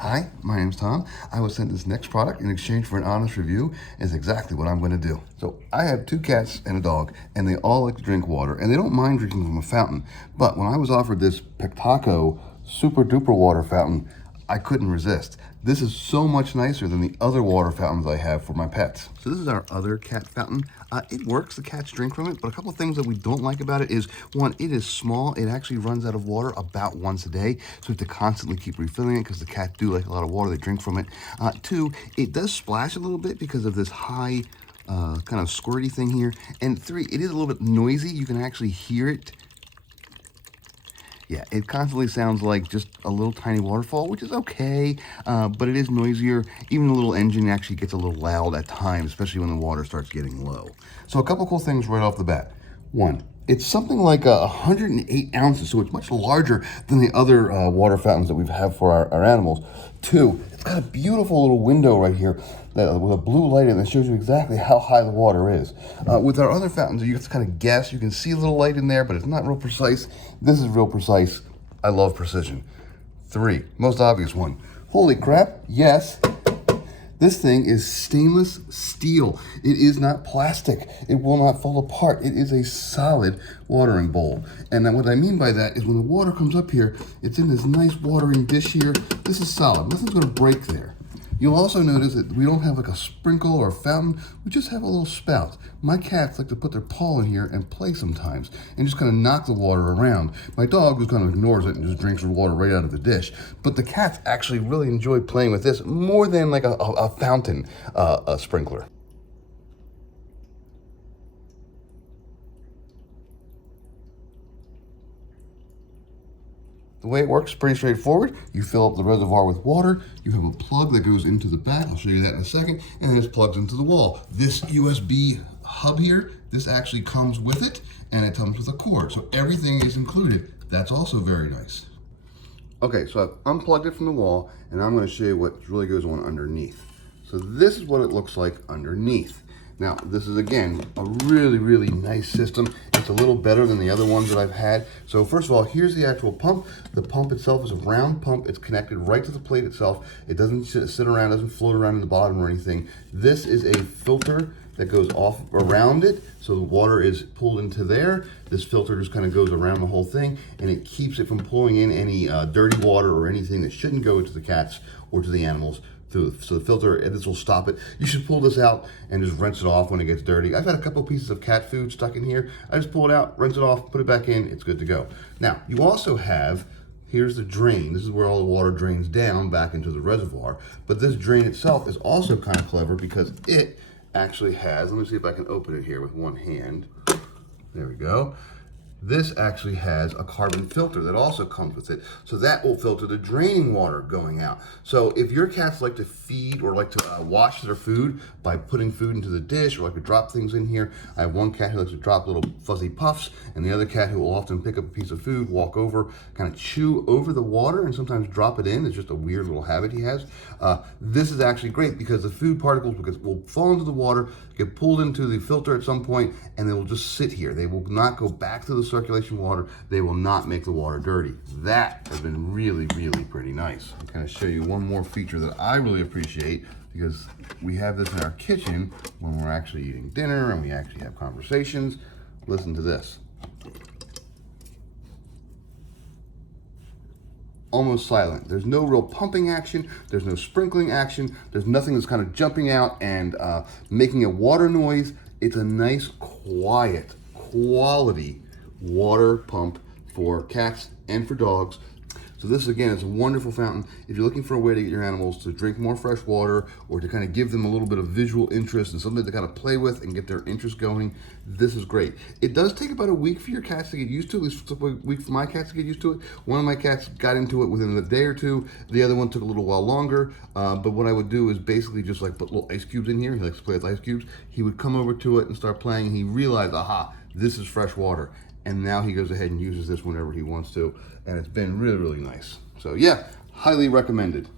Hi, my name's Tom. I was sent this next product in exchange for an honest review. Is exactly what I'm going to do. So I have 2 cats and a dog, and they all like to drink water, and they don't mind drinking from a fountain. But when I was offered this Pectaco super duper water fountain, I couldn't resist. This is so much nicer than the other water fountains I have for my pets. So this is our other cat fountain. It works, the cats drink from it, but a couple of things that we don't like about it is, one, it is small. It actually runs out of water about once a day, so we have to constantly keep refilling it because the cats do like a lot of water. They drink from it. Two, it does splash a little bit because of this high kind of squirty thing here. And 3, it is a little bit noisy. You can actually hear it. Yeah, it constantly sounds like just a little tiny waterfall, which is okay, but it is noisier. Even the little engine actually gets a little loud at times, especially when the water starts getting low. So a couple cool things right off the bat. One, it's something like 108 ounces, so it's much larger than the other water fountains that we have for our animals. 2, it's got a beautiful little window right here with a blue light in it that shows you exactly how high the water is. With our other fountains, you just kind of guess. You can see a little light in there, but it's not real precise. This is real precise. I love precision. 3, most obvious one. Holy crap, yes. This thing is stainless steel. It is not plastic. It will not fall apart. It is a solid watering bowl. And then what I mean by that is when the water comes up here, it's in this nice watering dish here. This is solid. Nothing's going to break there. You'll also notice that we don't have like a sprinkle or a fountain. We just have a little spout. My cats like to put their paw in here and play sometimes and just kind of knock the water around. My dog just kind of ignores it and just drinks the water right out of the dish. But the cats actually really enjoy playing with this more than like a fountain sprinkler. The way it works is pretty straightforward. You fill up the reservoir with water, you have a plug that goes into the back, I'll show you that in a second, and then this plugs into the wall. This USB hub here, this actually comes with it, and it comes with a cord, so everything is included. That's also very nice. Okay, so I've unplugged it from the wall, and I'm going to show you what really goes on underneath. So this is what it looks like underneath. Now, this is, again, a really, really nice system. It's a little better than the other ones that I've had. So first of all, here's the actual pump. The pump itself is a round pump. It's connected right to the plate itself. It doesn't sit around, doesn't float around in the bottom or anything. This is a filter that goes off around it, so the water is pulled into there. This filter just kind of goes around the whole thing, and it keeps it from pulling in any dirty water or anything that shouldn't go to the cats or to the animals. So the filter, this will stop it. You should pull this out and just rinse it off when it gets dirty. I've had a couple pieces of cat food stuck in here. I just pull it out, rinse it off, put it back in, it's good to go. Now, you also have, here's the drain. This is where all the water drains down back into the reservoir. But this drain itself is also kind of clever because it actually has, let me see if I can open it here with one hand. There we go. This actually has a carbon filter that also comes with it. So that will filter the draining water going out. So if your cats like to feed or like to wash their food by putting food into the dish or like to drop things in here, I have one cat who likes to drop little fuzzy puffs, and the other cat who will often pick up a piece of food, walk over, kind of chew over the water and sometimes drop it in. It's just a weird little habit he has. This is actually great because the food particles will fall into the water, get pulled into the filter at some point, and they will just sit here. They will not go back to the circulation water. They will not make the water dirty. That has been really, really pretty nice. I'll kind of show you one more feature that I really appreciate because we have this in our kitchen when we're actually eating dinner and we actually have conversations. Listen to this. Almost silent. There's no real pumping action. There's no sprinkling action. There's nothing that's kind of jumping out and making a water noise. It's a nice, quiet, quality water pump for cats and for dogs. So this, again, is a wonderful fountain. If you're looking for a way to get your animals to drink more fresh water or to kind of give them a little bit of visual interest and something to kind of play with and get their interest going, this is great. It does take about a week for your cats to get used to it, at least a week for my cats to get used to it. One of my cats got into it within a day or two. The other one took a little while longer. But what I would do is basically just like put little ice cubes in here. He likes to play with ice cubes. He would come over to it and start playing, and he realized, aha, this is fresh water. And now he goes ahead and uses this whenever he wants to. And it's been really, really nice. So yeah, highly recommended.